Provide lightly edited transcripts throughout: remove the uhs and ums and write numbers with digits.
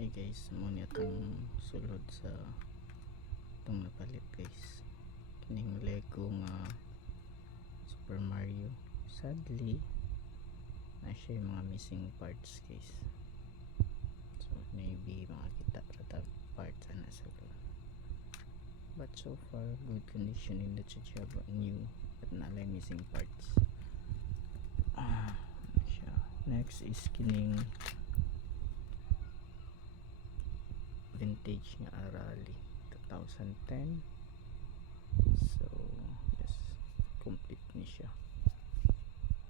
Hey guys, muna itong sulod sa itong napalit guys. Kining Lego nga Super Mario. Sadly, na siya yung mga missing parts guys. So maybe makakita rata parts na sulod. But so far, good condition in the siya new but nalay missing parts. Siya. Next is kining vintage nga Arali 2010. So yes, complete ni siya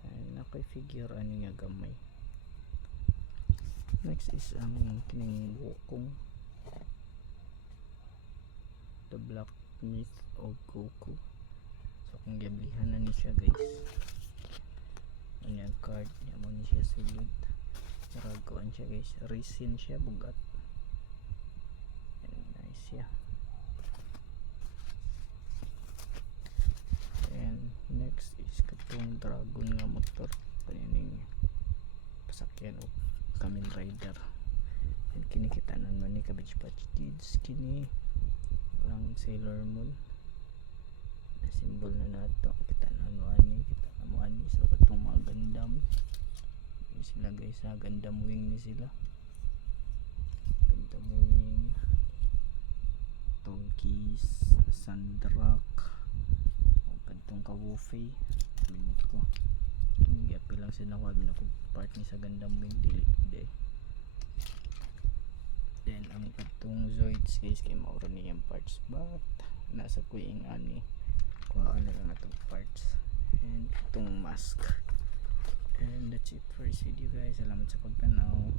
and naka-figure ani nga gamay. Next is ang kining Wukong, the Black Myth of Goku. So kung gablihan na ni siya guys, ano yung card niya mo ni siya silid, naraguan siya guys, resin siya bugat. Nice siya. And next is katong dragon nga motor, kanining pasakyan o Kamen Rider. And kinikita naman ni Cabbage Patch Kids, kini lang Sailor Moon na symbol na nato, kita na ano kita na mo ani. So katong mga Gundam yun sila guys ha, Gundam Wing ni sila, Gundam Wing, Tolkis, Sandrak, o kadtong Kawufei. Limot ko hindi apil lang sila ko, abin ako part ni sa Gundam Wing dili de. Then ang kadtong Zoids guys kay mauro niyang parts but nasa kuing ani kuhaan na lang atong parts. And itong mask. And that's it for this video guys, salamat sa pagtanaw.